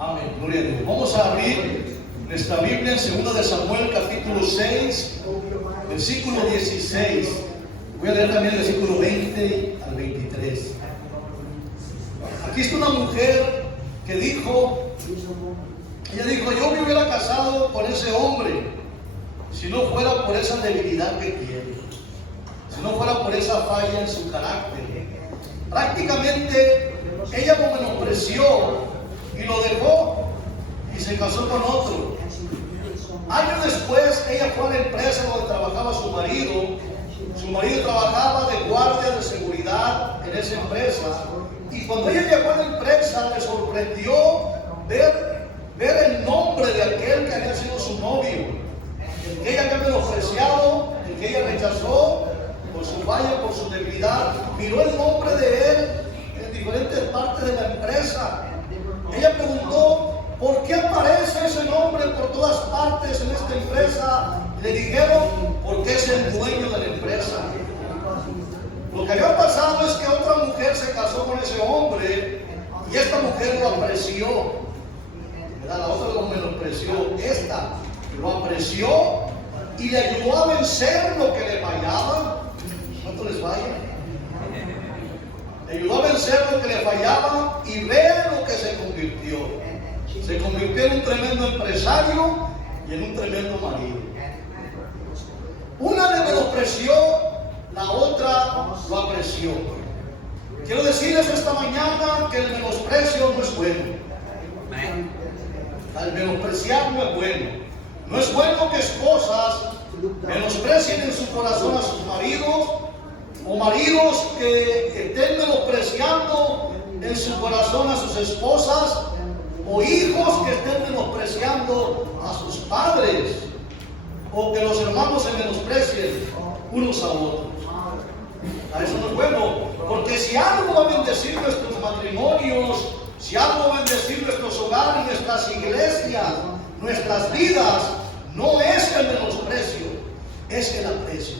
Amén, gloria a Dios. Vamos a abrir nuestra Biblia en 2 de Samuel, capítulo 6, versículo 16. Voy a leer también el versículo 20 al 23. Aquí está una mujer que dijo, yo me hubiera casado con ese hombre si no fuera por esa debilidad que tiene, si no fuera por esa falla en su carácter. Prácticamente ella lo menospreció y lo dejó y se casó con otro. Años después ella fue a la empresa donde trabajaba su marido. Su marido trabajaba de guardia de seguridad en esa empresa, y cuando ella llegó a la empresa le sorprendió ver el nombre de aquel que había sido su novio, el que ella había menospreciado, el que ella rechazó por su falla, por su debilidad. Miró el nombre de él en diferentes partes de la empresa. Ella preguntó, ¿por qué aparece ese nombre por todas partes en esta empresa? Le dijeron, porque es el dueño de la empresa. Lo que había pasado es que otra mujer se casó con ese hombre y esta mujer lo apreció. La otra lo menospreció, esta lo apreció y le ayudó a vencer lo que le fallaba. ¿Cuánto les falla? Le ayudó a vencer lo que le fallaba y vean lo que se convirtió. Se convirtió en un tremendo empresario y en un tremendo marido. Una le menospreció, la otra lo apreció. Quiero decirles esta mañana que el menosprecio no es bueno. El menospreciar no es bueno. No es bueno que esposas menosprecien en su corazón a sus maridos, o maridos que estén menospreciando en su corazón a sus esposas, o hijos que estén menospreciando a sus padres, o que los hermanos se menosprecien unos a otros. Eso no es bueno, porque si algo va a bendecir nuestros matrimonios, si algo va a bendecir nuestros hogares, nuestras iglesias, nuestras vidas, no es el menosprecio, es el aprecio.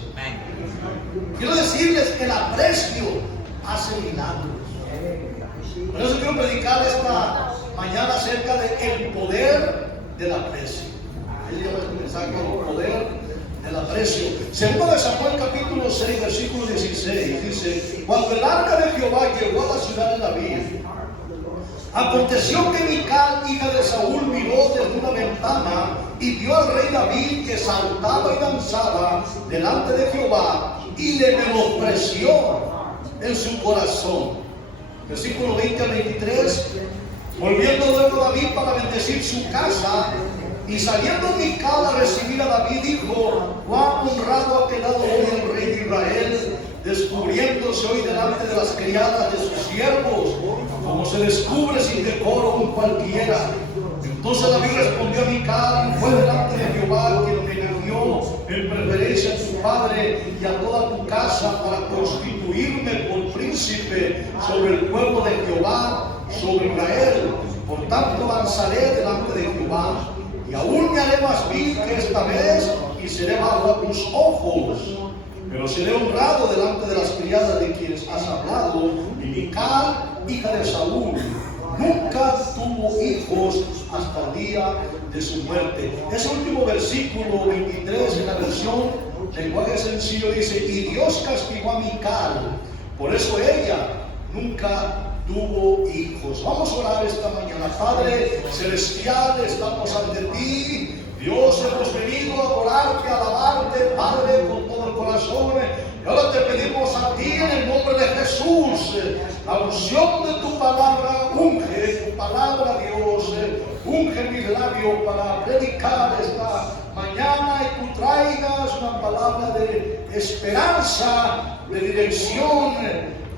Quiero decirles que el aprecio hace milagros. Por eso quiero predicar esta mañana acerca del poder del aprecio. Él llama este mensaje el poder del aprecio. 2 de Samuel capítulo 6 versículo 16 dice, cuando el arca de Jehová llegó a la ciudad de David, aconteció que Mical, hija de Saúl, miró desde una ventana y vio al rey David que saltaba y danzaba delante de Jehová, y le menospreció en su corazón. Versículo 20 al 23. Volviendo luego David para bendecir su casa, y saliendo Mical a recibir a David, dijo, cuán honrado ha quedado hoy el rey de Israel, descubriéndose hoy delante de las criadas de sus siervos, como se descubre sin decoro con cualquiera. Entonces David respondió a Mical, fue delante de Jehová quien me eligió en preferencia a tu padre y a toda tu casa para constituirme por príncipe sobre el pueblo de Jehová, sobre Israel. Por tanto avanzaré delante de Jehová, y aún me haré más vil que esta vez, y seré bajo a tus ojos. Pero seré honrado delante de las criadas de quienes has hablado. Y Mical, hija de Saúl, nunca tuvo hijos hasta el día de su muerte. Ese último versículo 23 en la versión lenguaje sencillo dice, y Dios castigó a Mical, por eso ella nunca tuvo hijos. Vamos a orar esta mañana. Padre celestial, estamos ante ti. Dios, hemos venido a adorarte, a alabarte, Padre, con todo el corazón. Y ahora te pedimos a ti en el nombre de Jesús, la unción de tu palabra, unge tu palabra, Dios, unge mis labios para predicar esta mañana, y tú traigas una palabra de esperanza, de dirección,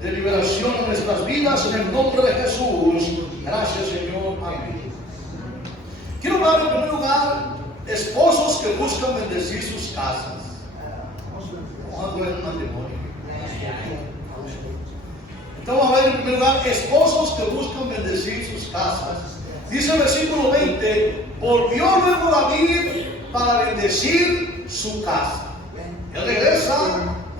de liberación en nuestras vidas, en el nombre de Jesús. Gracias, Señor. Amén. Quiero hablar en primer lugar esposos que buscan bendecir sus casas. Vamos a ver un matrimonio. Entonces vamos a ver en primer lugar esposos que buscan bendecir sus casas. Dice el versículo 20, volvió luego David para bendecir su casa. Él regresa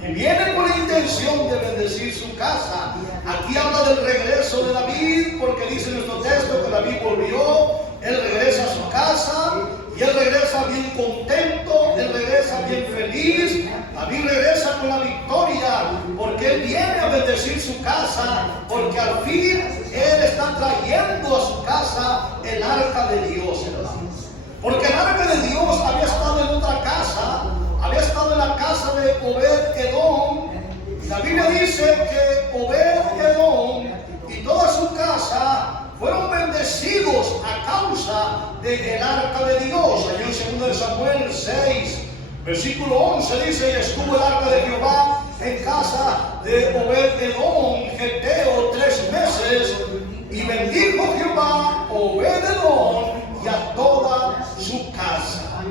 y viene con la intención de bendecir su casa. Aquí habla del regreso de David, porque dice nuestro texto que David volvió él regresa a su casa y él regresa bien contento, él regresa bien feliz. David regresa con la victoria porque él viene a bendecir su casa, porque al fin él está trayendo a su casa el arca de Dios, hermanos. Porque el arca de Dios había estado en otra casa, había estado en la casa de Obed-Edom. Y la Biblia dice que Obed-Edom y toda su casa fueron bendecidos a causa del arca de Dios. Allí en 2 Samuel 6, versículo 11 dice: y estuvo el arca de Jehová en casa de Obed-Edom, Geteo, 3 meses, y bendijo Jehová Obed-Edom y a toda su casa.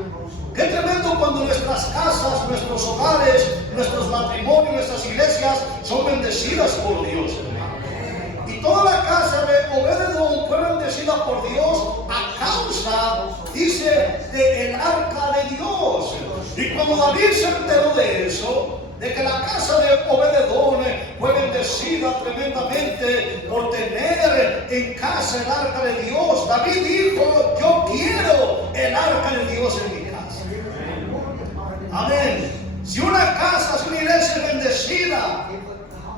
Qué tremendo cuando nuestras casas, nuestros hogares, nuestros matrimonios, nuestras iglesias son bendecidas por Dios. Y toda la casa de Obed-Edom fue bendecida por Dios a causa, dice, del arca de Dios. Y cuando David se enteró de eso, de que la casa de Obed-Edom fue bendecida tremendamente por tener en casa el arca de Dios, David dijo: yo quiero el arca de Dios en mi casa. Amén. Si una casa, si una iglesia es bendecida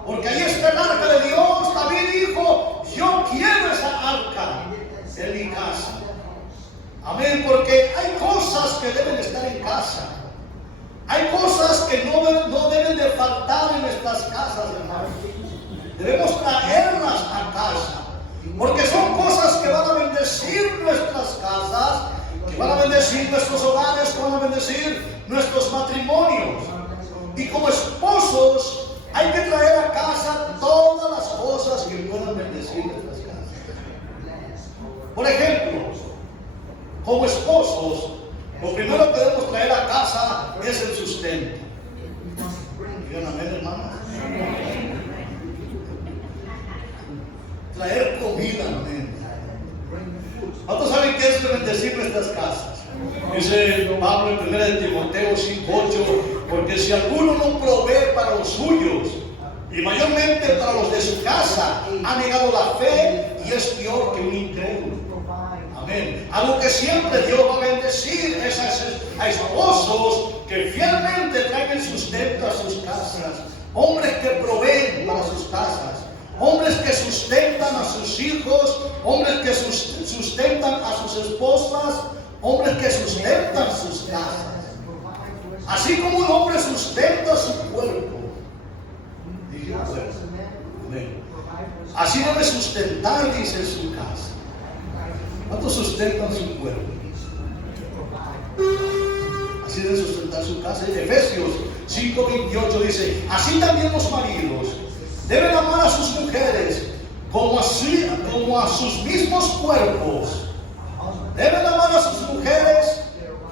porque ahí está el arca de Dios, David dijo: yo quiero esa arca en mi casa. Amén. Porque hay cosas que deben estar en casa. Hay cosas que no deben de faltar en nuestras casas, hermanos. Debemos traerlas a casa, porque son cosas que van a bendecir nuestras casas, que van a bendecir nuestros hogares, que van a bendecir nuestros matrimonios. Y como esposos hay que traer a casa todas las cosas que puedan bendecir nuestras casas. Por ejemplo, como esposos, lo primero que debemos traer a casa es el sustento. Digan amén, hermanos. Traer comida, amén. ¿Cuántos saben qué es bendecir nuestras casas? Dice Pablo en 1 de Timoteo 5:8: porque si alguno no provee para los suyos, y mayormente para los de su casa, ha negado la fe y es peor que un incrédulo. Amén. Algo que siempre Dios va a bendecir es a esposos que fielmente traen el sustento a sus casas, hombres que proveen para sus casas, hombres que sustentan a sus hijos, hombres que sustentan a sus esposas, hombres que sustentan sus casas. Así como un hombre sustenta su cuerpo, así debe sustentar, dice, su casa. ¿Cuántos sustentan su cuerpo? Así debe sustentar su casa. En Efesios 5:28 dice: así también los maridos deben amar a sus mujeres como a sus mismos cuerpos. Deben amar a sus mujeres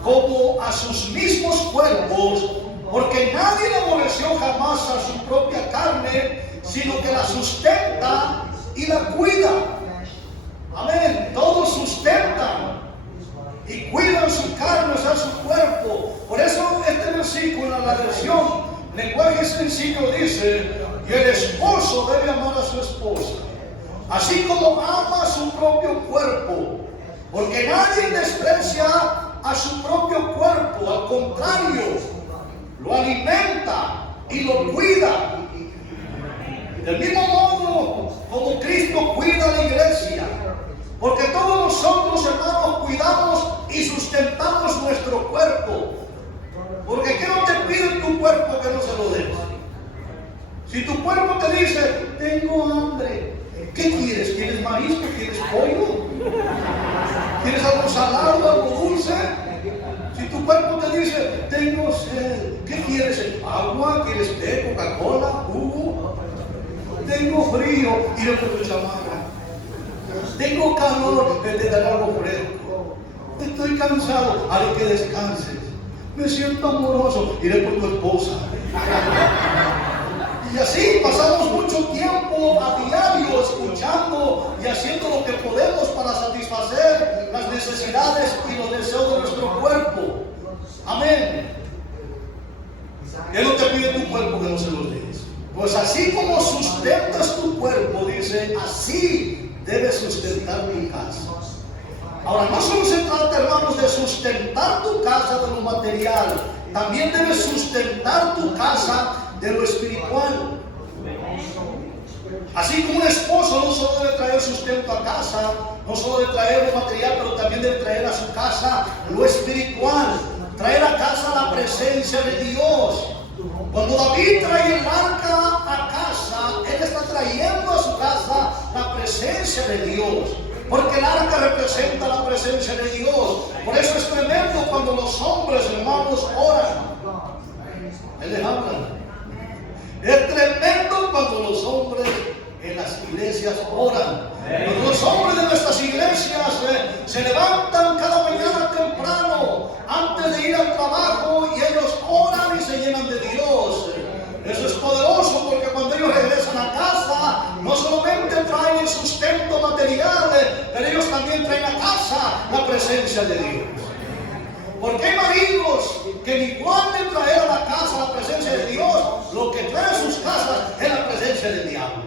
como a sus mismos cuerpos, porque nadie aborreció jamás a su propia carne, sino que la sustenta y la cuida. Amén. Todos sustentan y cuidan su carne, o sea, su cuerpo. Por eso este versículo en la versión lenguaje sencillo dice: y el esposo debe amar a su esposa, así como ama su propio cuerpo, porque nadie desprecia a su propio cuerpo, al contrario, lo alimenta y lo cuida. Del mismo modo como Cristo cuida a la iglesia, porque todos nosotros, hermanos, cuidamos y sustentamos nuestro cuerpo. Porque ¿qué no te pide tu cuerpo que no se lo des? Si tu cuerpo te dice: tengo hambre, ¿qué quieres? ¿Quieres marisco? ¿Quieres pollo? ¿Quieres algo salado, algo dulce? Si tu cuerpo te dice: tengo sed, ¿qué quieres? ¿Agua? ¿Quieres té, Coca-Cola, jugo? Tengo frío, iré por tu chamarra. Tengo calor, te daré algo fresco. Estoy cansado, haré que descanses. Me siento amoroso, iré por tu esposa. Y así pasamos mucho tiempo a diario escuchando y haciendo lo que podemos para satisfacer las necesidades y los deseos de nuestro cuerpo. Amén. ¿Qué no te pide tu cuerpo que no se los des? Pues así como sustentas tu cuerpo, dice, así debes sustentar mi casa. Ahora, no solo se trata, hermanos, de sustentar tu casa de lo material, también debes sustentar tu casa de lo espiritual. Así como un esposo no solo debe traer sustento a casa, no solo debe traer lo material, pero también debe traer a su casa lo espiritual, traer a casa la presencia de Dios. Cuando David trae el arca a casa, él está trayendo a su casa la presencia de Dios, porque el arca representa la presencia de Dios. Por eso es tremendo cuando los hombres, hermanos, oran. Él les habla. Es tremendo cuando los hombres en las iglesias oran. Cuando los hombres de nuestras iglesias se levantan cada mañana temprano antes de ir al trabajo y ellos oran y se llenan de Dios. Eso es poderoso, porque cuando ellos regresan a casa no solamente traen el sustento material, pero ellos también traen a casa la presencia de Dios. Porque hay maridos que ni pueden traer a la casa la presencia de Dios, lo que trae a sus casas es la presencia del diablo.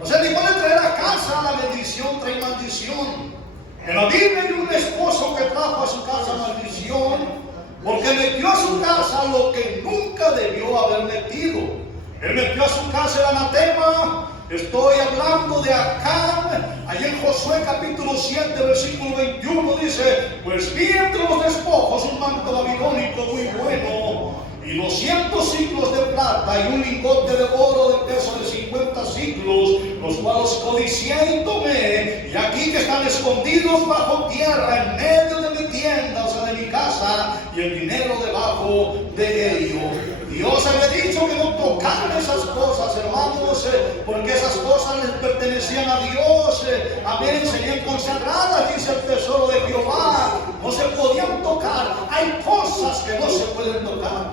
O sea, ni pueden traer a casa la bendición, trae maldición. En la Biblia hay un esposo que trajo a su casa maldición, porque metió a su casa lo que nunca debió haber metido. Él metió a su casa el anatema. Estoy hablando de Acán. Allí en Josué capítulo 7 versículo 21 dice: pues vi entre los despojos un manto babilónico muy bueno, y 200 ciclos de plata, y un lingote de oro de peso de 50 ciclos, los cuales codicié y tomé, y aquí que están escondidos bajo tierra, en medio de mi tienda, o sea, de mi casa, y el dinero debajo de ellos. Dios había dicho que no tocaran esas cosas, hermanos, porque esas cosas les pertenecían a Dios. Amén, serían consagradas, dice el tesoro de Jehová. No se podían tocar. Hay cosas que no se pueden tocar.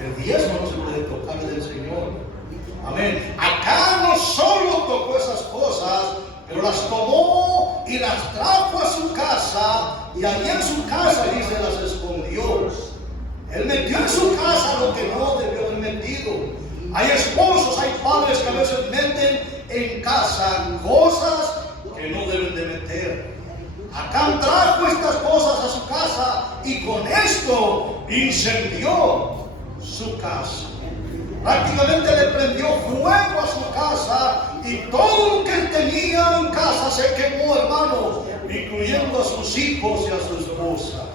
El diezmo no se puede tocar del Señor. Amén. Acá no solo tocó esas cosas, pero las tomó y las trajo a su casa, y allí en su casa, dice, las escondió. Él metió en su casa lo que no debió haber metido. Hay esposos, hay padres que a veces meten en casa cosas que no deben de meter. Acán trajo estas cosas a su casa y con esto incendió su casa. Prácticamente le prendió fuego a su casa, y todo lo que él tenía en casa se quemó, hermano, incluyendo a sus hijos y a su esposa.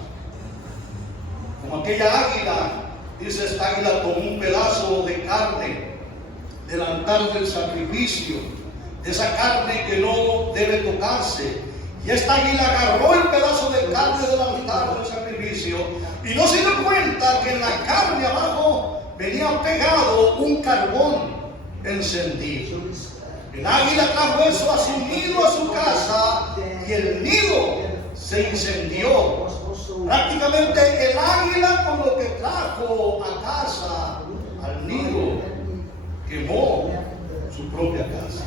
Como aquella águila, dice, esta águila tomó un pedazo de carne del altar del sacrificio, de esa carne que no debe tocarse, y esta águila agarró el pedazo de carne del altar del sacrificio y no se dio cuenta que en la carne abajo venía pegado un carbón encendido. El águila trajo eso a su nido, a su casa, y el nido se incendió. Prácticamente el águila, con lo que trajo a casa, al nido, quemó su propia casa,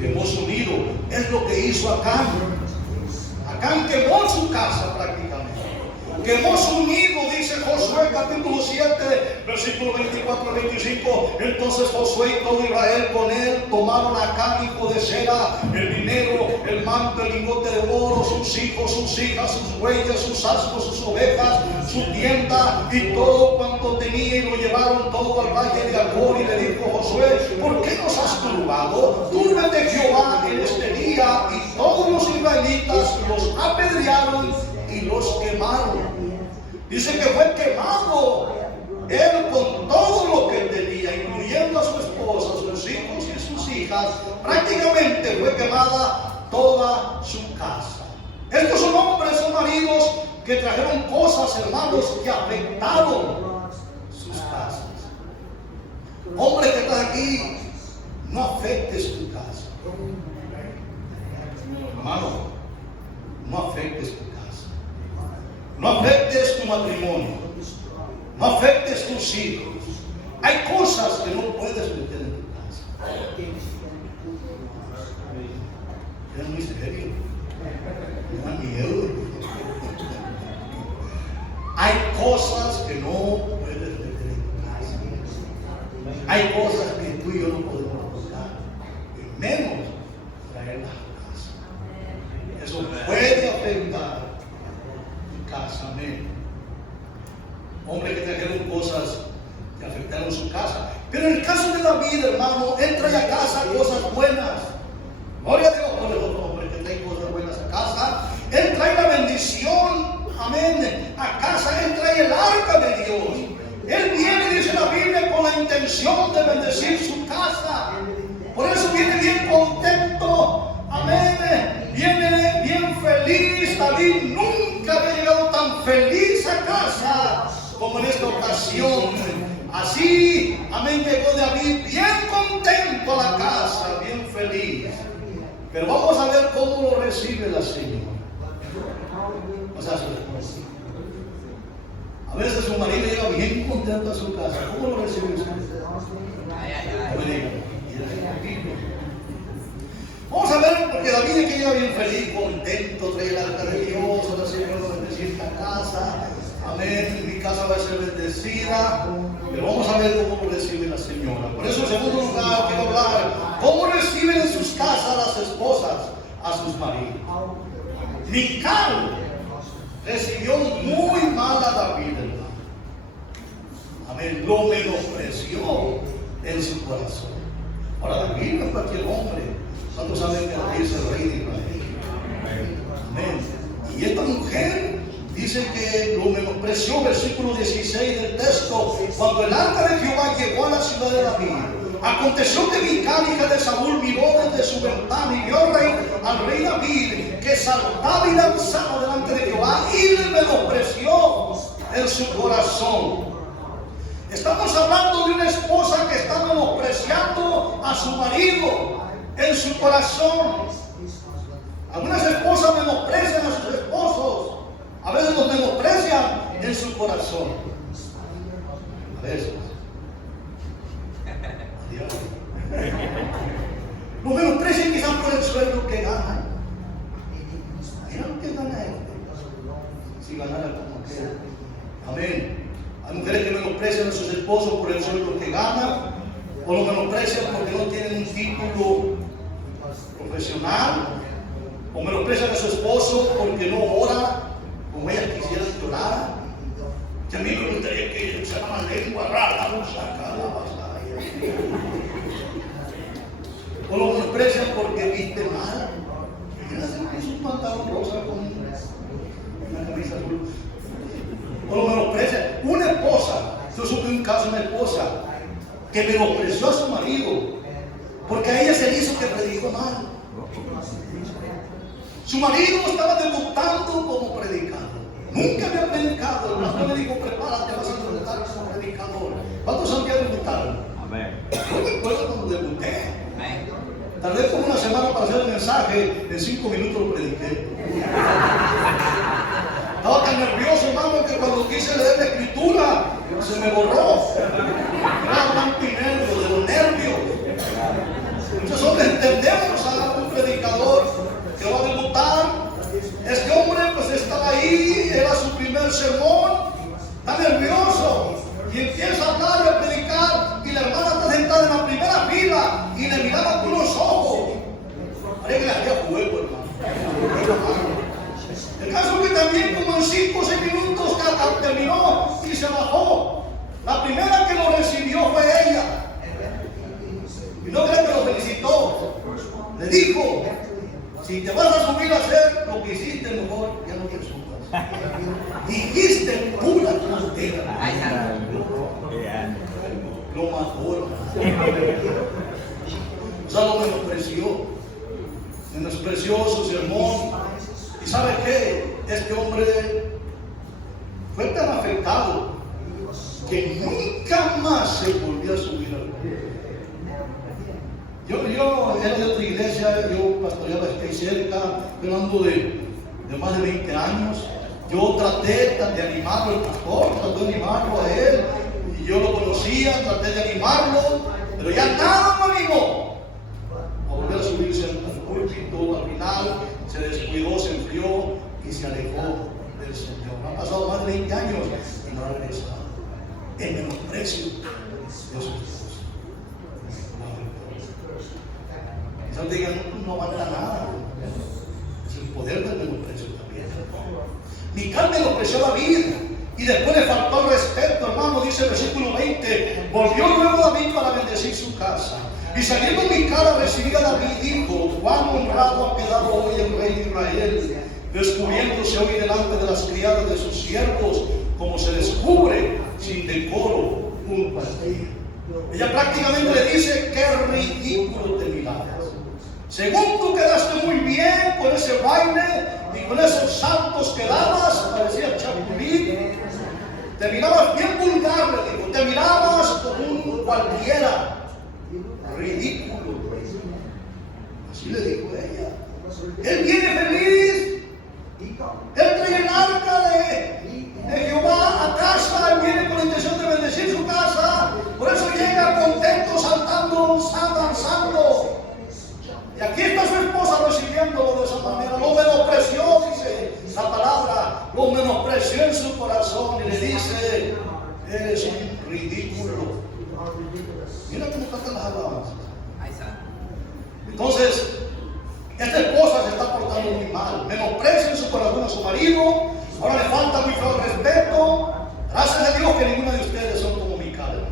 quemó su nido. Es lo que hizo Acán. Acán quemó su casa prácticamente, quemó su nido, dice Josué capítulo 7, versículo 24 al 25. Entonces Josué y todo Israel con él tomaron a Acán, hijo de Zera, el dinero, el manto, el lingote de oro, sus hijos, sus hijas, sus bueyes, sus asnos, sus ovejas, su tienda y todo cuanto tenía, y lo llevaron todo al valle de Acor. Y le dijo Josué: ¿por qué nos has turbado? Túrbete Jehová en este día. Y todos los israelitas los apedrearon y los quemaron. Dice que fue quemado él con todo lo que tenía, incluyendo a su esposa, sus hijos y sus hijas. Prácticamente fue quemada toda su casa. Estos son hombres, son maridos que trajeron cosas, hermanos, que afectaron sus casas. Hombre que estás aquí, no afectes tu casa. Hermano, no afectes tu casa. No afectes tu matrimonio. No afectes tus hijos. Hay cosas que no puedes meter en tu casa. Es muy serio. Me da miedo. Hay cosas que no puedes meter en tu casa. Hay cosas que tú y yo no podemos tocar. En menos traerlas a casa. Eso puede afectar tu casa, amén. Hombres que trajeron cosas que afectaron su casa. Pero en el caso de David, hermano, él trae a casa cosas buenas. Gloria a Dios por el otro hombre que trae cosas buenas a casa. Él trae la bendición, amén, a casa. Él trae el arca de Dios. Él viene, dice la Biblia, con la intención de bendecir su casa. Por eso viene bien contento, amén, viene bien feliz. David nunca había llegado tan feliz a casa como en esta ocasión. Así, amén, llegó David bien contento a la casa, bien feliz. Pero vamos a ver cómo lo recibe la señora. O sea, su esposa. A veces su marido llega bien contento a su casa. ¿Cómo lo recibe usted? Vamos a ver, porque David que llega bien feliz, contento, trae el arca de Dios, ahora sí puedo bendecir esta casa. Amén, mi casa va a ser bendecida. Pero vamos a ver cómo lo recibe la señora. Por eso, en segundo lugar, quiero hablar cómo reciben en sus casas las esposas a sus maridos. Mical recibió muy mal a David, hermano. Amén, lo menospreció en su corazón. Ahora, David no es cualquier hombre. ¿Cuántos saben que David es el rey de Israel? Amén. Y esta mujer dice que lo menospreció, versículo 16 del texto, cuando el arca de Jehová llegó a la ciudad de David. Aconteció que Mical, hija de Saúl, miró desde su ventana y vio al rey David que saltaba y danzaba delante de Jehová y le menospreció en su corazón. Estamos hablando de una esposa que está menospreciando a su marido en su corazón. Algunas esposas menosprecian a sus esposos. A veces los menosprecian en su corazón. A veces. Adiós. Los menosprecian quizás por el sueldo que ganan. Mira lo que gana él. Si ganara como que. Amén. Hay mujeres que menosprecian a sus esposos por el sueldo que ganan, o los menosprecian porque no tienen un título profesional, o menosprecian a su esposo porque no ora como ellas quisieran que orara. Que a mí me gustaría que usara una lengua rara, o lo menosprecian porque viste mal. Mira, se puso un pantalón rosa con una camisa azul. O lo menosprecia. Una esposa, yo supe un caso de una esposa que menospreció a su marido porque a ella se le hizo que predicó mal. Su marido estaba debutando como predicador. Nunca había predicado. El pastor le dijo: prepárate, vas a debutar como predicador. ¿Cuántos han querido debutar? Amén. Yo me acuerdo cuando debuté. Tardé como una semana para hacer el mensaje. En 5 minutos lo prediqué. Estaba tan nervioso, hermano, que cuando quise leer la escritura se me borró. Era blanco y negro de los nervios. Muchos hombres entendemos a un predicador que va a debutar. Este hombre pues estaba ahí, era su primer sermón, está nervioso y empieza a hablar y a predicar, y la hermana está sentada en la primera fila y le miraba con los ojos. Parece que le hacía fuego, hermano. El caso es que también como en 5 o 6 minutos terminó y se bajó. La primera que lo recibió fue ella. Y no creo que lo felicitó. Le dijo: si te vas a subir a hacer lo que hiciste, mejor ya no te subas. Dijiste pura tontera. Lo mató. O sea, lo menospreció su sermón. ¿Y sabe qué? Este hombre fue tan afectado que nunca más se volvió a subir al púlpito. Yo era de otra iglesia, yo pastoreaba aquí cerca, hablando de más de 20 años. Yo traté de animarlo al pastor, traté de animarlo a él, y yo lo conocía, traté de animarlo, pero ya nada me animó a volver a subirse al púlpito. Al final se descuidó, se enfrió y se alejó del Señor. Han pasado más de 20 años y no ha regresado. El menosprecio de sus esposos. usted diga, no aguanta nada. Es el poder del menosprecio también. Mical menospreció a David y después le faltó el respeto, hermano. Dice el versículo 20: volvió luego David para bendecir su casa. Y saliendo Mical a recibir a David, dijo: cuán honrado ha quedado hoy el rey de Israel, descubriéndose hoy delante de las criadas de sus siervos, como se descubre sin decoro un pastel. Ella prácticamente le dice: qué ridículo te mirabas. Según tú quedaste muy bien con ese baile y con esos saltos que dabas, parecía chapulín. Te mirabas bien vulgar, le digo. Te mirabas como un cualquiera. Ridículo. Así le dijo ella. Él viene feliz. Él trae el arca de Jehová a casa. Él viene con la intención de bendecir su casa. Por eso llega contento, saltando, danzando. Y aquí está su esposa recibiéndolo de esa manera. Lo menospreció, dice la palabra. Lo menospreció en su corazón y le dice: eres un ridículo. Mira cómo cantan las alabanzas. Entonces, esta esposa se está portando muy mal. Menosprecia en su corazón a su marido. Ahora le falta muy feo el respeto. Gracias a Dios que ninguno de ustedes son como Mical.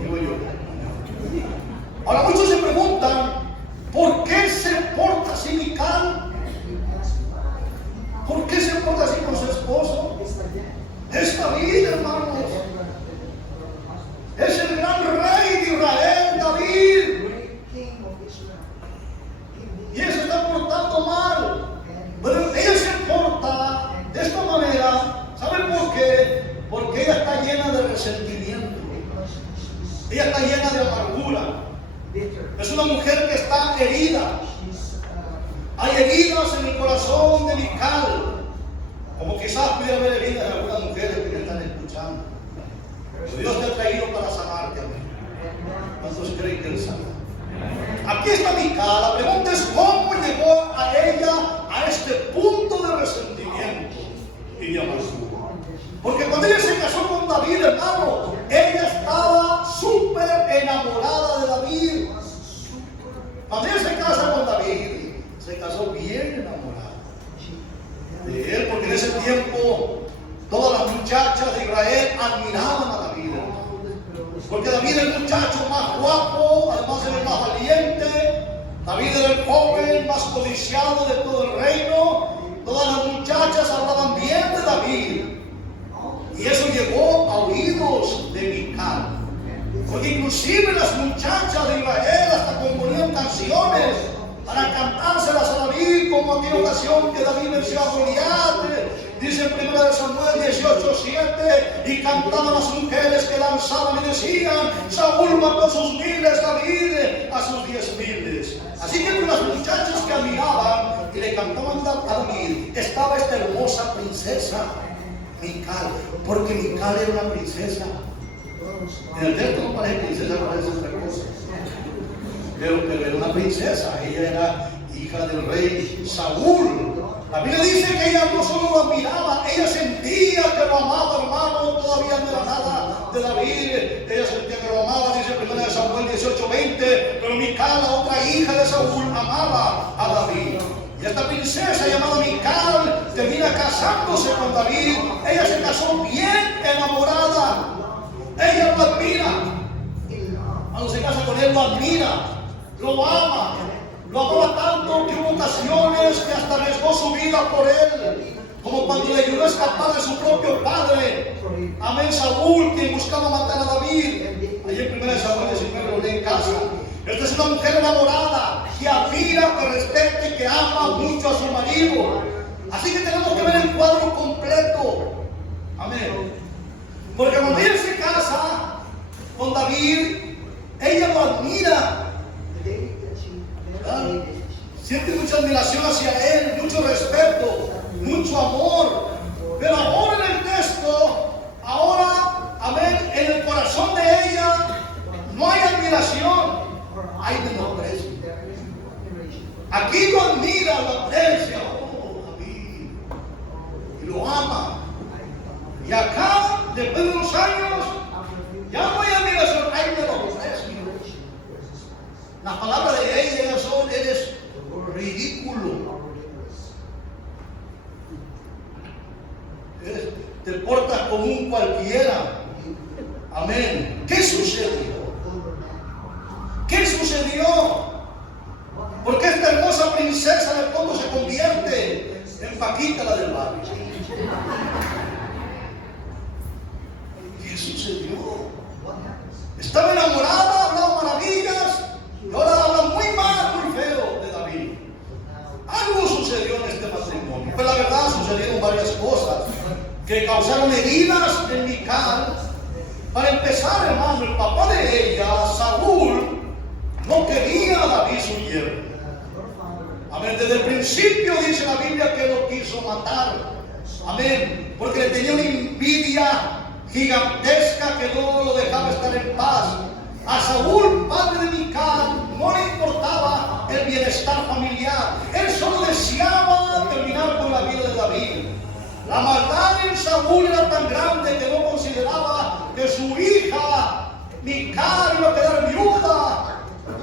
Digo yo. Ahora muchos se preguntan: ¿por qué se porta así Mical? ¿Por qué se porta así con su esposo? Es David, hermanos. Es el gran rey de Israel, David. Y él se está portando mal. Pero ella se porta de esta manera. ¿Saben por qué? Porque ella está llena de resentimiento. Ella está llena de amargura. Es una mujer que está herida. Hay heridas en el corazón de Mical. Como quizás pudiera haber heridas en algunas mujeres que me están escuchando. Pero Dios te ha traído para sanarte, amén. ¿Cuántos creen que Él sana? Aquí está Mical. La pregunta es: ¿cómo llegó a ella a este punto de resentimiento y de amargura? Porque cuando ella se casó con David, hermano, ella estaba súper enamorada de David. Cuando ella se casa con David, se casó bien enamorada de él, porque en ese tiempo todas las muchachas de Israel admiraban a David. Porque David era el muchacho más guapo, además era el más valiente. David era el joven más codiciado de todo el reino. Todas las muchachas hablaban bien de David. Y eso llegó a oídos de Mical. Porque inclusive las muchachas de Israel hasta componían canciones para cantárselas a David, como aquella ocasión que David venció a Goliat. Dice en 1 Samuel 18:7, y cantaban las mujeres que lanzaban y decían: Saúl mató a sus miles, David a sus 10,000. Así que entre las muchachas que admiraban y le cantaban a David estaba esta hermosa princesa Mical, porque Mical era una princesa. En el texto no parece princesa, parece otra cosa. Pero era una princesa. Ella era hija del rey Saúl. La Biblia dice que ella no solo lo admiraba, ella sentía que lo amaba, hermano. Todavía no era nada de David. Ella sentía que lo amaba, dice 1 Samuel 18:20. Pero Mical, la otra hija de Saúl, amaba a David. Y esta princesa llamada Mical termina casándose con David. Ella se casó bien enamorada. Ella lo admira. Cuando se casa con él, lo admira, lo ama. Lo amaba tanto que hubo ocasiones que hasta arriesgó su vida por él. Como cuando le ayudó a escapar de su propio padre. Amén, Saúl, quien buscaba matar a David. Allí en 1 Samuel 19 lo lee en casa. Esta es una mujer enamorada que admira, que respeta y que ama mucho a su marido. Así que tenemos que ver el cuadro completo. Amén. Porque cuando ella se casa con David, ella lo admira. ¿verdad? Siente mucha admiración hacia él, mucho respeto, mucho amor. Pero ahora en el texto, ahora, amén, en el corazón de ella no hay admiración, hay menosprecio. Aquí lo admira, lo aprecia, David, y lo ama. Y acá, después de unos años, ya no hay admiración, hay menosprecio. Las palabras de ella cualquiera. Amén. ¿Qué sucedió? ¿Qué sucedió? Porque esta hermosa princesa de pronto se convierte en Paquita, la del barrio. ¿Qué sucedió? Estaba enamorada, hablaba maravillas, y ahora habla muy mal, muy feo de David. Algo sucedió en este matrimonio. Pues la verdad sucedieron varias cosas que causaron heridas en Mical. Para empezar, hermano, el papá de ella, Saúl, no quería a David su yerno. Amén. Desde el principio dice la Biblia que lo quiso matar. Amén. Porque le tenía una envidia gigantesca que no lo dejaba estar en paz. A Saúl, padre de Mical, no le importaba el bienestar familiar. Él solo deseaba terminar con la vida de David. La maldad en Saúl era tan grande que no consideraba que su hija Mical iba a quedar viuda.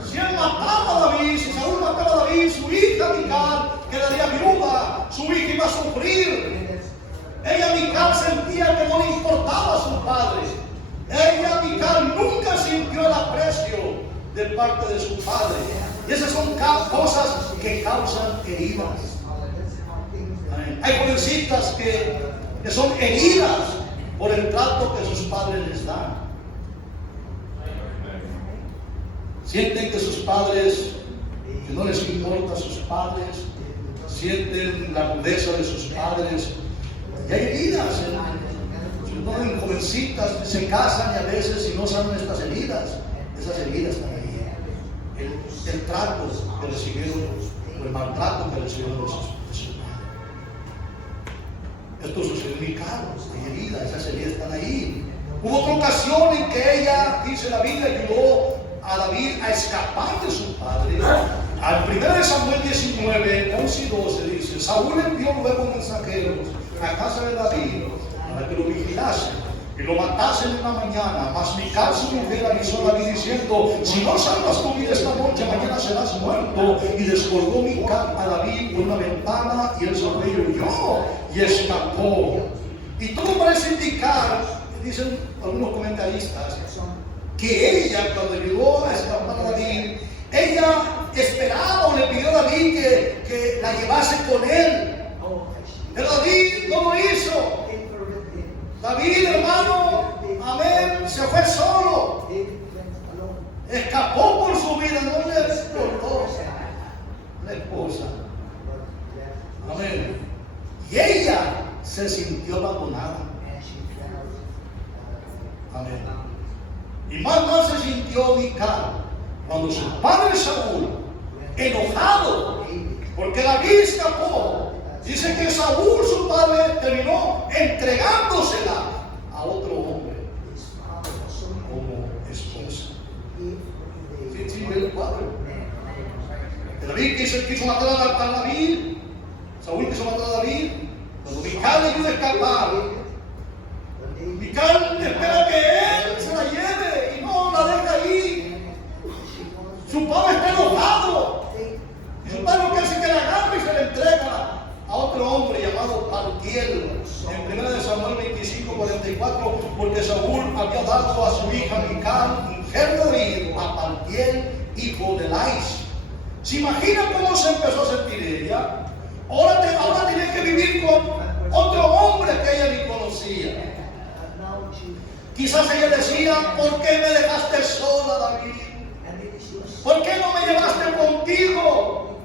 Si él mataba a David, si Saúl mataba a David, su hija Mical quedaría viuda, su hija iba a sufrir. Ella, Mical, sentía que no le importaba a su padre. Ella, Mical, nunca sintió el aprecio de parte de su padre. Y esas son cosas que causan heridas. Hay jovencitas que son heridas por el trato que sus padres les dan. Sienten que sus padres, que no les importa a sus padres, sienten la rudeza de sus padres. Y hay heridas, en jovencitas se casan y a veces si no saben estas heridas, esas heridas están ahí. El trato que recibieron, o el maltrato que recibieron de sus padres. Esto sucedió en Mical, hay heridas, esas heridas están ahí. Hubo otra ocasión en que ella, dice la Biblia, ayudó a David a escapar de su padre. Al 1 Samuel 19, 11 y 12 dice: Saúl envió luego mensajeros a casa de David para que lo vigilasen y lo matasen en la mañana. Mas Mical, su mujer, avisó a David diciendo: si no salvas tu vida esta noche, mañana serás muerto. Y descolgó Mical a David por una ventana y él se fue y huyó y escapó. Y todo parece indicar, dicen algunos comentaristas, que ella, cuando llegó a escapar a David, ella esperaba o le pidió a David que la llevase con él. Pero David no lo hizo. David, hermano, amén, se fue solo. Escapó por su vida, no le importó la esposa. Amén. Y ella se sintió abandonada. Amén. Y más se sintió Mical cuando su padre Saúl, enojado porque David escapó, dice que Saúl, su padre, terminó entregándosela a otro hombre como esposa. Sí, el padre. David quiso matar a David. Saúl quiso matar a David. Cuando Mical le ayuda a escapar, Mical espera que él se la lleve y no la deja ahí. Su padre está enojado. Y su padre lo que hace es que la agarra y se la entrega a otro hombre llamado Paltiel. En 1 Samuel 25, 44, porque Saúl había dado a su hija Mical, mujer de David, a Paltiel, hijo de Lais. ¿Se imagina cómo se empezó a sentir ella? Ahora tenía que vivir con otro hombre que ella ni conocía. Quizás ella decía: ¿por qué me dejaste sola, David? ¿Por qué no me llevaste contigo?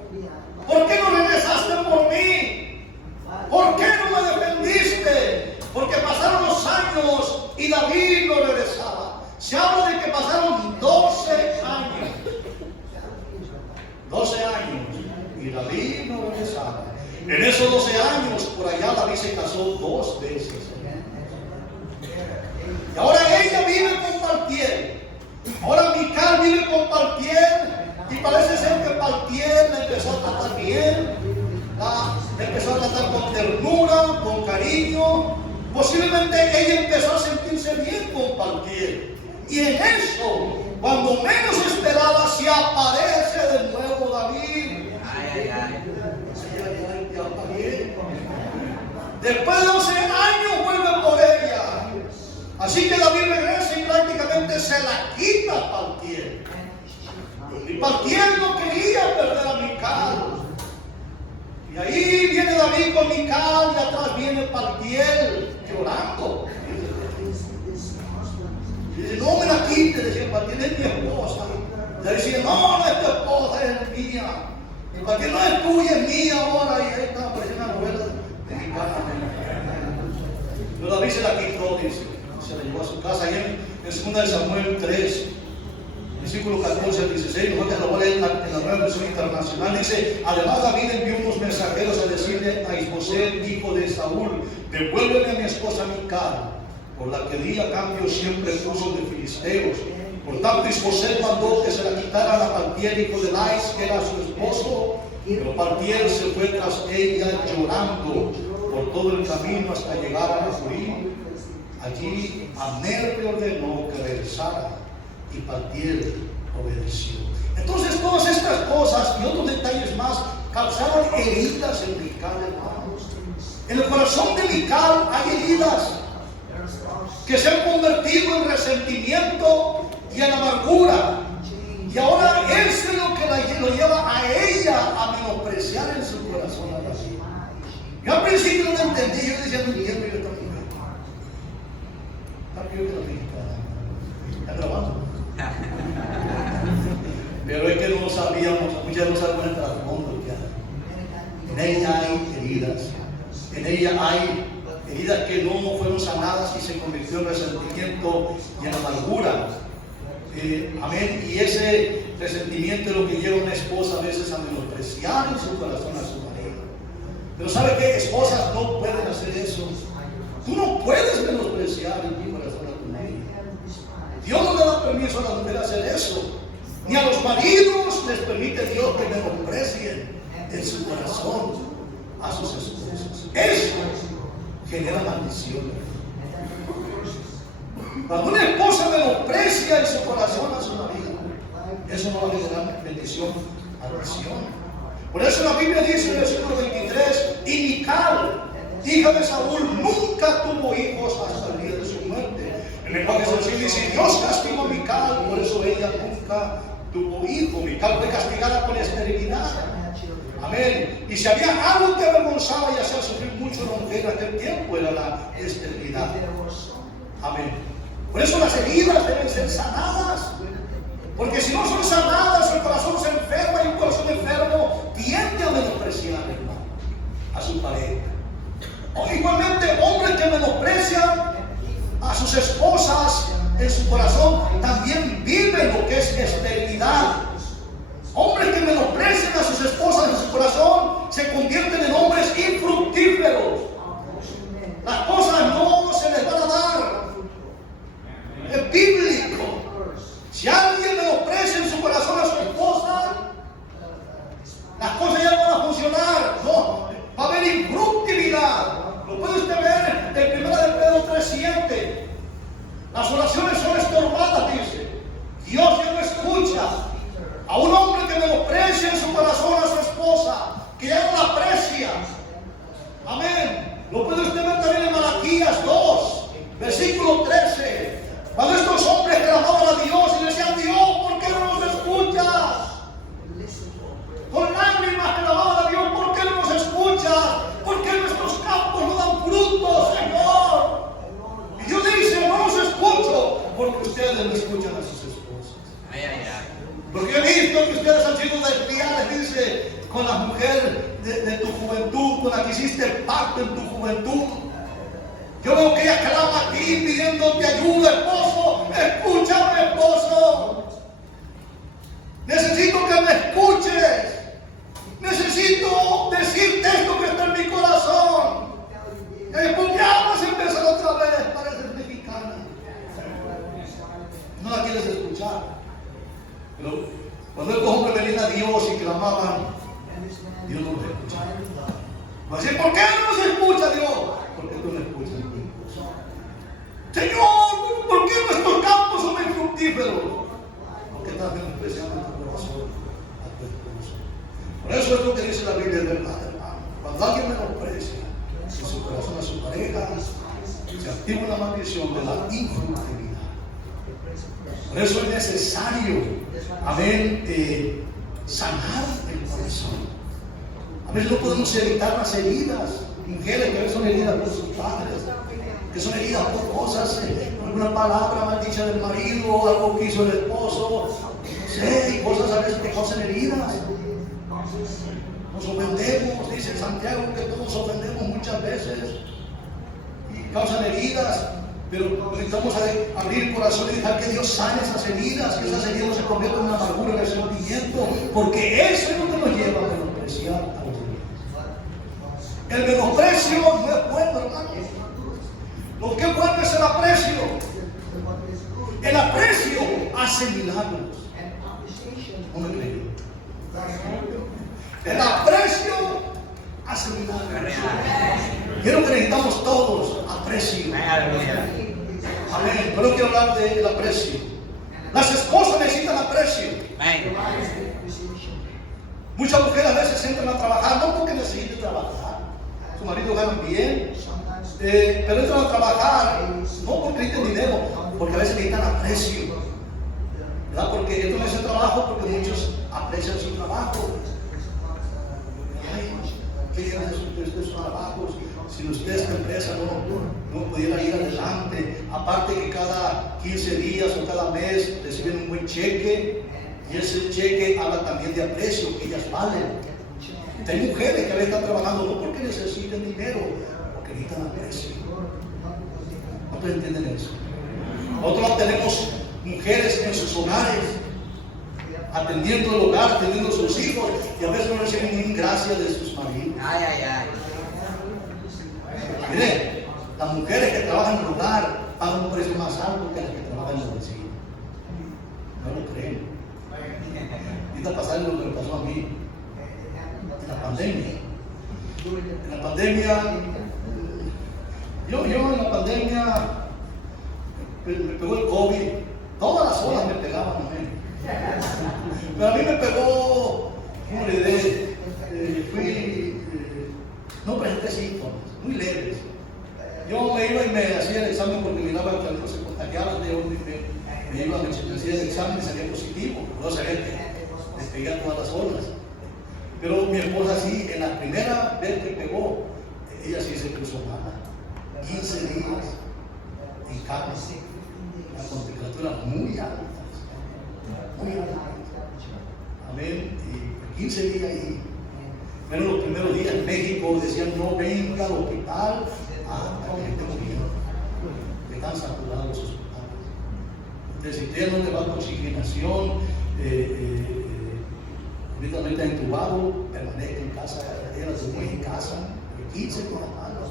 ¿Por qué no regresaste por mí? ¿Por qué no me defendiste? Porque pasaron los años y David no regresaba. Se habla de que pasaron 12 años. 12 años y David no regresaba. En esos 12 años, por allá David se casó 2 veces. Y ahora ella vive con Paltiel. Ahora Mical vive con Paltiel. Y parece ser que Paltiel la empezó a tratar bien. La empezó a tratar con ternura, con cariño. Posiblemente ella empezó a sentirse bien con Paltiel. Y en eso, cuando menos esperaba, se aparece de nuevo David. Después de 12 años vuelve por ella. Así que David regresa y prácticamente se la quita a Paltiel. Y Paltiel no quería perder a Mical. Y ahí viene David con Mical y atrás viene Paltiel llorando. Y dice, no me la quite, decía Paltiel, es mi esposa. Le decía, no, no es tu esposa, es mía. Y Paltiel, no es tuya, es mía ahora. Y ahí está apareciendo una novela de Mical. Pero David se la quitó, dice, se la llevó a su casa. Y en 2 Samuel 3, versículo 14 al 16, nosotros lo voy a leer en la Nueva Versión Internacional. Dice, además David envió unos mensajeros a decirle a Isboset, hijo de Saúl, devuélveme a mi esposa Mical, por la que di a cambio siempre puso de filisteos. Por tanto, Isboset mandó que se la quitaran a Paltiel, hijo de Lais, que era su esposo. Pero Paltiel se fue tras ella llorando por todo el camino hasta llegar a Bahurim. Allí Abner le ordenó que regresara y Paltiel obedeció. Entonces todas estas cosas y otros detalles más causaron heridas en Mical, hermanos. En el corazón de Mical hay heridas que se han convertido en resentimiento y en amargura. Y ahora eso es lo que lo lleva a ella a menospreciar en su corazón a David. Yo al principio no entendí, yo decía, no entiendo yo también. ¿Está grabando? Pero es que no sabíamos, muchas no sabemos el trasfondo que hay. En ella hay heridas, en ella hay heridas que no fueron sanadas y se convirtió en resentimiento y en amargura. Amén. Y ese resentimiento es lo que lleva a una esposa a veces a menospreciar en su corazón a su marido. Pero ¿sabe qué? Esposas no pueden hacer eso. Tú no puedes menospreciar en tu corazón a tu marido. Dios no le da permiso a la mujer hacer eso. Ni a los maridos les permite Dios que menosprecien en su corazón a sus esposas. Eso genera maldición. Cuando una esposa menosprecia en su corazón a su marido, eso no va a generar bendición, adoración. Por eso la Biblia dice en el versículo 23, y Mical, hija de Saúl, nunca tuvo hijos hasta el día de su muerte. El lenguaje sencillo dice, Dios castigó a Mical, por eso ella nunca tuvo hijo. Mical fue castigada con esterilidad. Amén. Y si había algo que avergonzaba y hacía sufrir mucho a la mujer en aquel tiempo, era la esterilidad. Amén. Por eso las heridas deben ser sanadas. Porque si no son sanadas, el corazón se enferma y un corazón enfermo tiende a menospreciar, hermano, a su pareja. O igualmente, hombres que menosprecian a sus esposas en su corazón también viven lo que es esterilidad. Hombres que menosprecian a sus esposas en su corazón se convierten en hombres infructíferos. Las cosas no se les van a dar. Es bíblico. Si alguien menosprecia en su corazón a su esposa, las cosas ya no van a funcionar. No, va a haber infructividad. Lo puede usted ver en 1 Pedro 3:7. Las oraciones son estorbadas, dice. Dios ya no escucha. A un hombre que menosprecia en su corazón a su esposa, que ya no la aprecia. Amén. Lo puede usted ver también en Malaquías 2, versículo 13. Cuando estos hombres clamaban a Dios y le decían, Dios, ¿por qué no nos escuchas? Con lágrimas clamaban a Dios, ¿por qué no nos escuchas? ¿Por qué nuestros campos no dan fruto, Señor? Y Dios dice, no los escucho, porque ustedes no escuchan a sus esposas. Porque yo he visto que ustedes han sido desleales, dice, con la mujer de tu juventud, con la que hiciste pacto en tu juventud. Yo veo que ella clama aquí pidiéndote ayuda, esposo. Escúchame, esposo. Necesito que me escuches. Necesito decirte esto que está en mi corazón. Y después ya vas a empezar otra vez. Pareces mexicana. No la quieres escuchar. Pero cuando estos hombres venían a Dios y clamaban, Dios no los escuchaba. Va a decir, ¿por qué no nos escucha Dios? Porque tú no escuchas. Señor, ¿por qué nuestros campos son infructíferos? Porque estás menospreciando tu corazón a tu esposo. Por eso es lo que dice la Biblia, es verdad, hermano. Cuando alguien menosprecia en su corazón a su pareja, se activa una maldición de la infructividad. Por eso es necesario, amén, sanar el corazón. A veces no podemos evitar las heridas. Mujeres que a veces son heridas por sus padres, que son heridas por cosas, alguna palabra maldicha del marido, o algo que hizo el esposo, no sé, y cosas a veces que causan heridas. Nos ofendemos, dice Santiago, que todos ofendemos muchas veces y causan heridas, pero necesitamos abrir el corazón y dejar que Dios sane esas heridas, que esas heridas no se conviertan en una amargura, en resentimiento, porque eso es lo que nos lleva a menospreciar a los demás. El menosprecio no es bueno, hermano. Lo que es bueno es el aprecio. El aprecio hace milagros. ¿No me creen? El aprecio hace milagros. Quiero que necesitamos todos aprecio. Amén. Pero quiero hablar del aprecio. Las esposas necesitan aprecio. Muchas mujeres a veces entran a trabajar, no porque necesiten trabajar. Su marido gana bien, pero entran a trabajar no porque necesiten dinero, porque a veces necesitan aprecio, ¿verdad? Porque esto no es el trabajo, porque muchos aprecian su trabajo. Ay, ¿qué llenan de sus trabajos? Si usted esta empresa no pudiera ir adelante, aparte que cada 15 días o cada mes reciben un buen cheque, y ese cheque habla también de aprecio, que ellas valen. Hay mujeres que a veces están trabajando no porque necesiten dinero, porque necesitan aprecio. ¿Cuántos entienden eso? Nosotros tenemos mujeres en sus hogares, atendiendo el hogar, atendiendo a sus hijos, y a veces no reciben ni gracia de sus maridos. Mire, las mujeres que trabajan en el hogar pagan un precio más alto que las que trabajan en el vecino. No lo creen. Ahorita pasar lo que me pasó a mí. En la pandemia. En la pandemia, yo en la pandemia me pegó el COVID. Todas las olas me pegaban a mí. Pero a mí me pegó, ¿cómo le diré? No presenté síntomas, muy leves. Yo me iba y me hacía el examen porque miraba que algunos se contagiaban. Me iba, me hacía el examen y salía positivo. No sabía que les pegaban todas las olas. Pero mi esposa sí, en la primera vez que pegó, ella sí se puso mala. 15 días en cama, con temperaturas muy altas. Muy altas. Amén. Y 15 días ahí. Pero los primeros días en México decían no venga al hospital hasta que esté muriendo. Que están saturados los hospitales. Entonces, si usted no le va a oxigenación, ahorita está entubado, permanece en casa, era después en casa, 15 con las manos.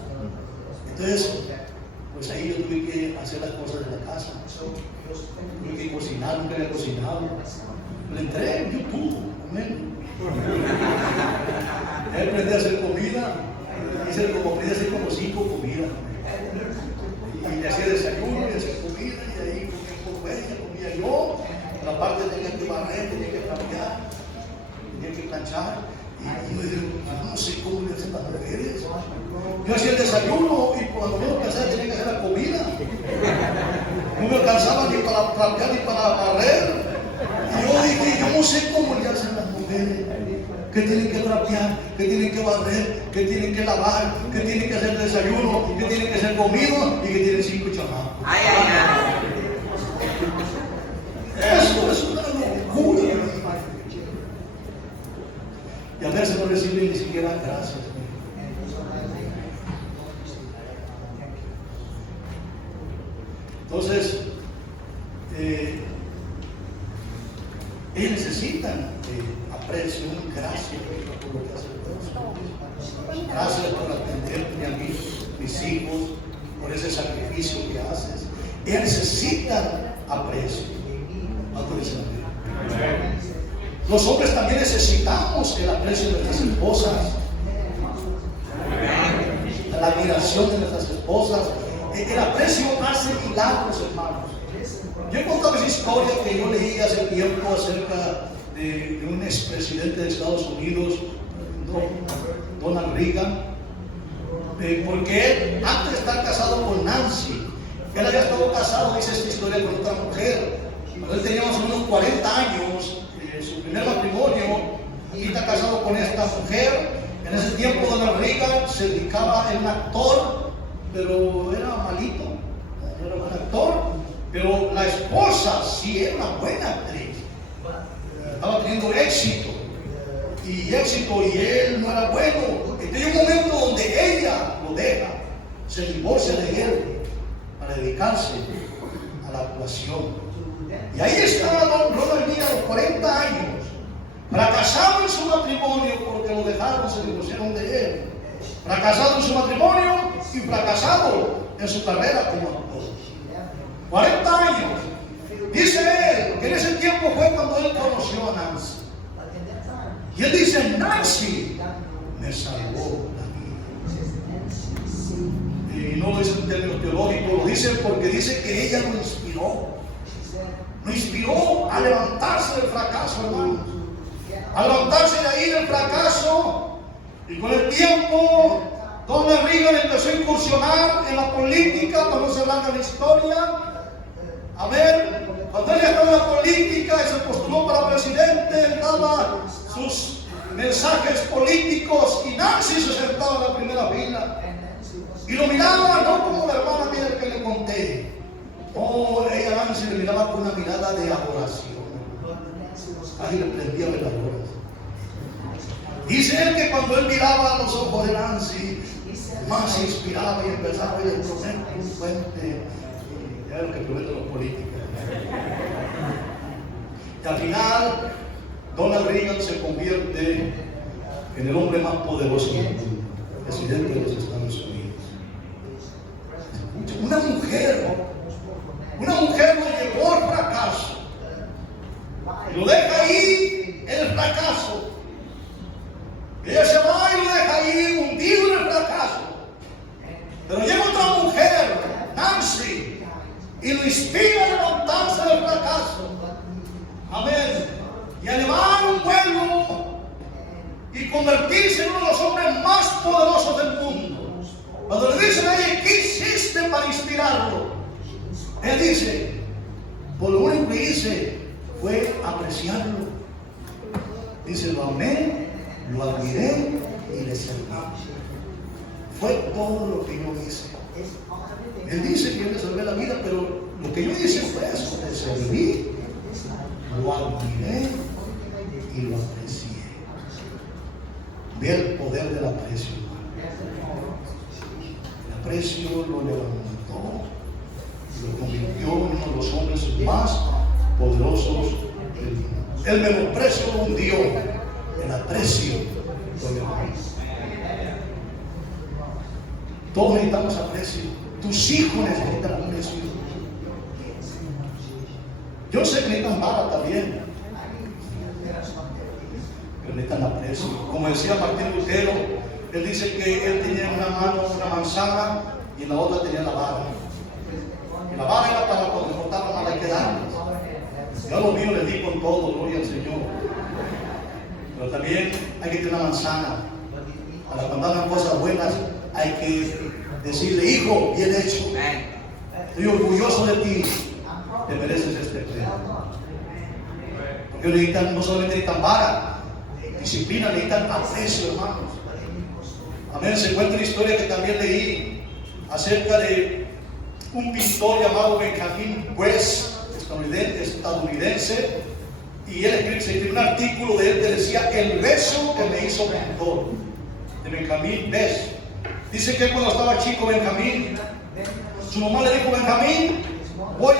Entonces, pues ahí yo tuve que hacer las cosas de la casa. Tuve que cocinar, nunca había cocinado. Le entré en YouTube, amén. Aprendí a hacer comida, hice como 5 comidas. Y hacía desayuno, y hacía comida, y ahí comía yo. La parte tenía que barrer, tenía que cambiar, tenía que planchar. Y yo dije, no sé cómo le hacen las mujeres. Yo hacía el desayuno y cuando menos pensaba tenía que hacer la comida. No me alcanzaba ni para planchar ni para barrer. Y yo dije, yo no sé cómo le hacen las mujeres. Que tienen que trapear, que tienen que barrer, que tienen que lavar, que tienen que hacer desayuno, que tienen que hacer comida y que tienen 5 chamacos. Eso es una locura. Y a veces no reciben ni siquiera gracias. Entonces, ellos necesitan aprecio, gracias por lo que hacen Dios. Gracias por atenderme a mí, mis hijos, por ese sacrificio que haces. Ellos necesitan aprecio. Los hombres también necesitamos el aprecio de nuestras esposas, la admiración de nuestras esposas. El aprecio hace milagros, hermanos. Yo he contado esa historia que yo leí hace tiempo acerca de un expresidente de Estados Unidos, Donald Reagan. Porque él, antes de estar casado con Nancy, él había estado casado, dice esta historia, con otra mujer. Cuando él tenía más o menos 40 años, su primer matrimonio, y está casado con esta mujer. En ese tiempo Donald Reagan se dedicaba, era un actor, pero era malito, era buen actor, pero la esposa sí era una buena actriz, estaba teniendo éxito, y él no era bueno. Entonces hay un momento donde ella lo deja, se divorcia de él para dedicarse a la actuación. Y ahí estaba Don Ronald Reagan a los 40 años, fracasado en su matrimonio porque lo dejaron, se divorciaron de él. Fracasado en su matrimonio y fracasado en su carrera como actor. 40 años. Dice él que en ese tiempo fue cuando él conoció a Nancy. Y él dice, Nancy me salvó la vida. Y no lo dice en términos teológicos, lo dice porque dice que ella lo inspiró. Lo inspiró a levantarse del fracaso, hermanos. A levantarse de ahí del fracaso, y con el tiempo Donald Reagan empezó a incursionar en la política. Cuando se habla de la historia, a ver, cuando él estaba en la política y se postuló para presidente, él daba sus mensajes políticos y Nancy se sentaba en la primera fila y lo miraba no como la hermana mía que le conté. Oh, ella Nancy le miraba con una mirada de adoración. Ahí le prendía veladoras. Dice él que cuando él miraba a los ojos de Nancy, más se inspiraba y empezaba a ir a prometer un puente. Ya es lo que prometen los políticos. Y al final, Donald Reagan se convierte en el hombre más poderoso del mundo, presidente de los Estados Unidos. Una mujer lo llevó al fracaso. Y lo deja ahí en el fracaso. Ella se va y lo deja ahí hundido en el fracaso. Pero llega otra mujer, Nancy, y lo inspira a levantarse del fracaso. Amén. Y a elevar un pueblo y convertirse en uno de los hombres más poderosos del mundo. Cuando le dicen a ella, ¿qué hiciste para inspirarlo? Él dice, por lo único que hice fue apreciarlo. Dice, lo amé, lo admiré y le serví. Fue todo lo que yo hice. Él dice que yo le salvé la vida, pero lo que yo hice fue eso: le serví, lo admiré y lo aprecié. Ve el poder del aprecio. El aprecio lo levantó, lo convirtió en uno de los hombres más poderosos del mundo. El menosprecio lo hundió, el aprecio lo levantó. Todos necesitamos aprecio. Tus hijos necesitan aprecio. Yo sé que necesitan vara también, pero necesitan aprecio. Como decía Martín Lutero, él dice que él tenía en una mano una manzana y en la otra tenía la vara. Y la vara era para cuando cortaban a la quedar. Yo a los míos les di con todo, gloria al Señor. Pero también hay que tener una manzana. Para cuando hagan cosas buenas, hay que decirle, hijo, bien hecho. Estoy orgulloso de ti. Te mereces este premio. Porque necesitan, no solamente necesitan vara, disciplina, necesitan aprecio, hermanos. Amén. Se encuentra una historia que también leí acerca de un pintor llamado Benjamin West, estadounidense, y él escribió un artículo de él que decía el beso que me hizo pintor, de Benjamin West. Dice que cuando estaba chico Benjamín, su mamá le dijo, Benjamín, voy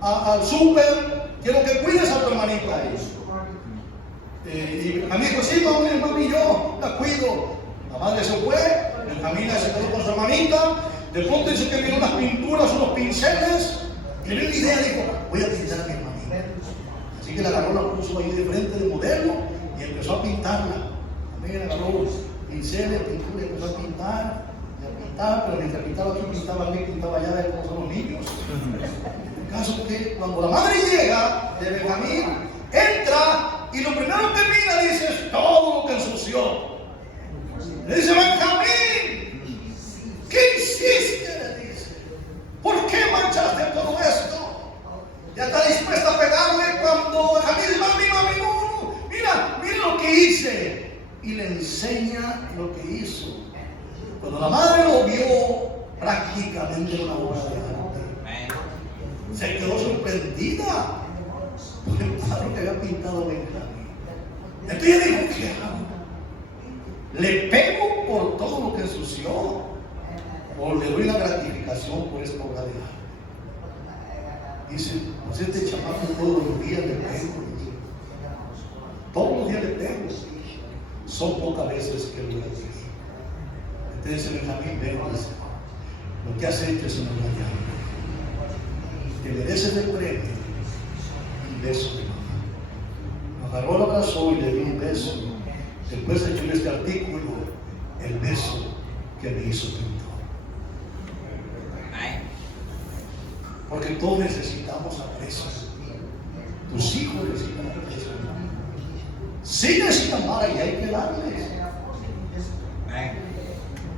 al súper, quiero que cuides a tu hermanita. Y Benjamín dijo, sí, mami, yo la cuido. La madre se fue, Benjamín se quedó con su hermanita. De pronto dice que vio unas pinturas, unos pinceles, y le dio una idea, dijo, voy a pintar a mi hermanita. Así que la agarró, la puso ahí de frente de modelo y empezó a pintarla. También agarró pinceles, pintura, y empezó a pintar, pero mientras pintaba aquí, pintaba allá, como son los niños. El caso es que cuando la madre llega de Benjamín, entra y lo primero que mira dice, es todo lo que ensució. Le dice, Benjamín, que hice, y le enseña lo que hizo. Cuando la madre lo vio, prácticamente una obra de arte. Se quedó sorprendida por el cuadro que había pintado Benjamín. Entonces ella dijo, ¿qué hago? ¿Le pego por todo lo que ensució? ¿O le doy la gratificación por esta obra de arte? Dice, pues este chamaco todos los días le pego. Todos los días le pego. Son pocas veces que lo gratifico. Entonces Benjamín ve, dice, lo que has hecho es una gran. Te mereces el premio, un beso de mamá. Lo agarró, lo abrazó y le dio un beso. Después echó en este artículo el beso que me hizo pintor. Porque todos necesitamos aprecio. Tus hijos necesitan aprecio. Sí necesitan amar y hay que darles.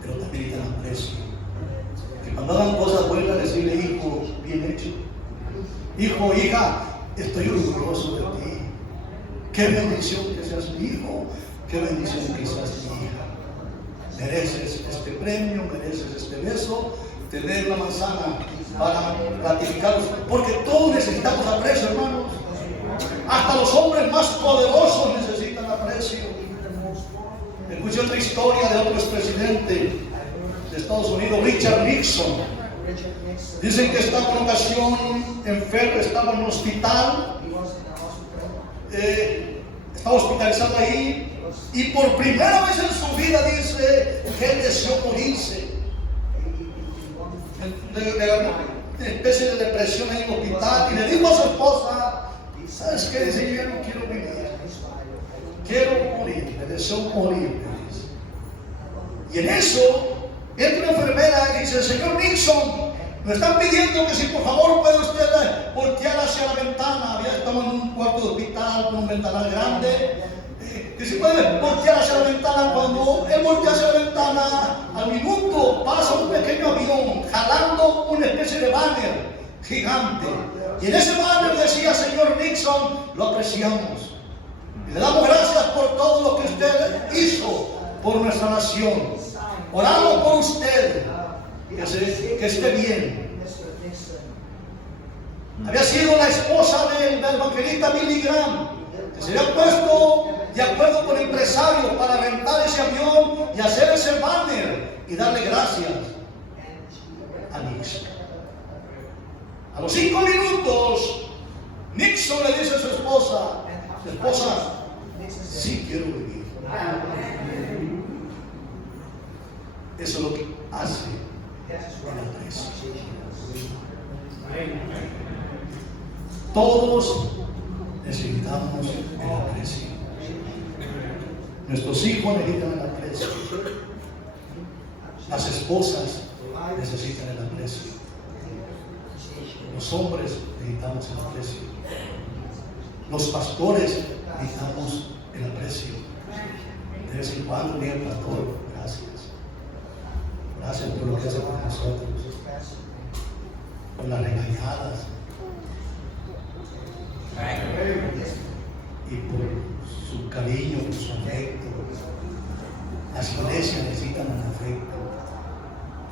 Pero también necesitan aprecio. Que cuando hagan cosas buenas, decirle, hijo, bien hecho. Hijo, hija, estoy orgulloso de ti. Qué bendición que seas mi hijo. Qué bendición que seas mi hija. Mereces este premio, mereces este beso. Tener la manzana para gratificarlos. Porque todos necesitamos aprecio, hermanos. Hasta los hombres más poderosos necesitan aprecio. Escuché otra historia de otro expresidente de Estados Unidos, Richard Nixon. Dicen que estaba en una ocasión enfermo, estaba en un hospital, estaba hospitalizado ahí, y por primera vez en su vida dice que él deseó morirse. Le ganó una especie de depresión en el hospital y le dijo a su esposa, ¿sabes qué? Dice, yo ya no quiero vivir, quiero morir, me deseo morir. Y en eso entra una enfermera y dice, señor Nixon, me están pidiendo que si por favor puede usted voltear hacia la ventana. Estamos en un cuarto de hospital con un ventanal grande. Que si puede voltear hacia la ventana. Cuando él voltea hacia la ventana, al minuto pasa un pequeño avión jalando una especie de banner gigante. Y en ese banner decía, señor Nixon, lo apreciamos. Y le damos gracias por todo lo que usted hizo por nuestra nación. Oramos por usted. Que esté bien. Había sido la esposa del evangelista Billy Graham, que se había puesto de acuerdo con el empresario para rentar ese avión y hacer ese banner y darle gracias a Nixon. A los 5 minutos, Nixon le dice a su esposa, sí quiero vivir. Eso es lo que hace el aprecio. Todos necesitamos el aprecio. Nuestros hijos necesitan el aprecio. Las esposas necesitan el aprecio. Los hombres necesitamos el aprecio. Los pastores necesitamos el aprecio. De vez en cuando diga el pastor, gracias. Gracias por lo que hace por nosotros, por las regañadas y por su cariño, por su afecto. Las iglesias necesitan un afecto,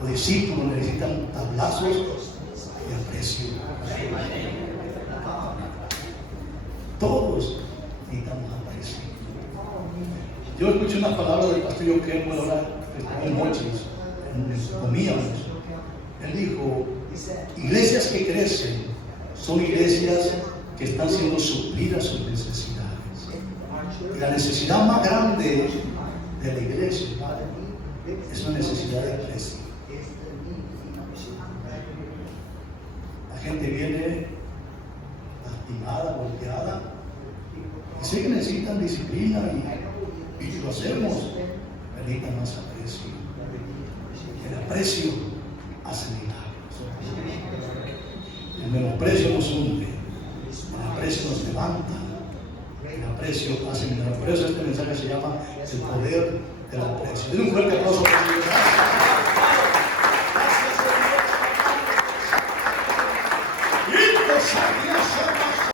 los discípulos necesitan tablazos de aprecio. Todos necesitamos aprecio. Yo escuché unas palabras del pastor Joaquín en noches. Comíamos. Él dijo, iglesias que crecen son iglesias que están siendo suplidas sus necesidades. Y la necesidad más grande de la iglesia es una necesidad de aprecio. La gente viene lastimada, golpeada, y sí que necesitan disciplina y lo hacemos, pero necesitan más aprecio. El aprecio hace milagros. El menosprecio nos hunde. El aprecio nos levanta. El aprecio hace milagros. Por eso este mensaje se llama el poder del aprecio. Den un fuerte aplauso para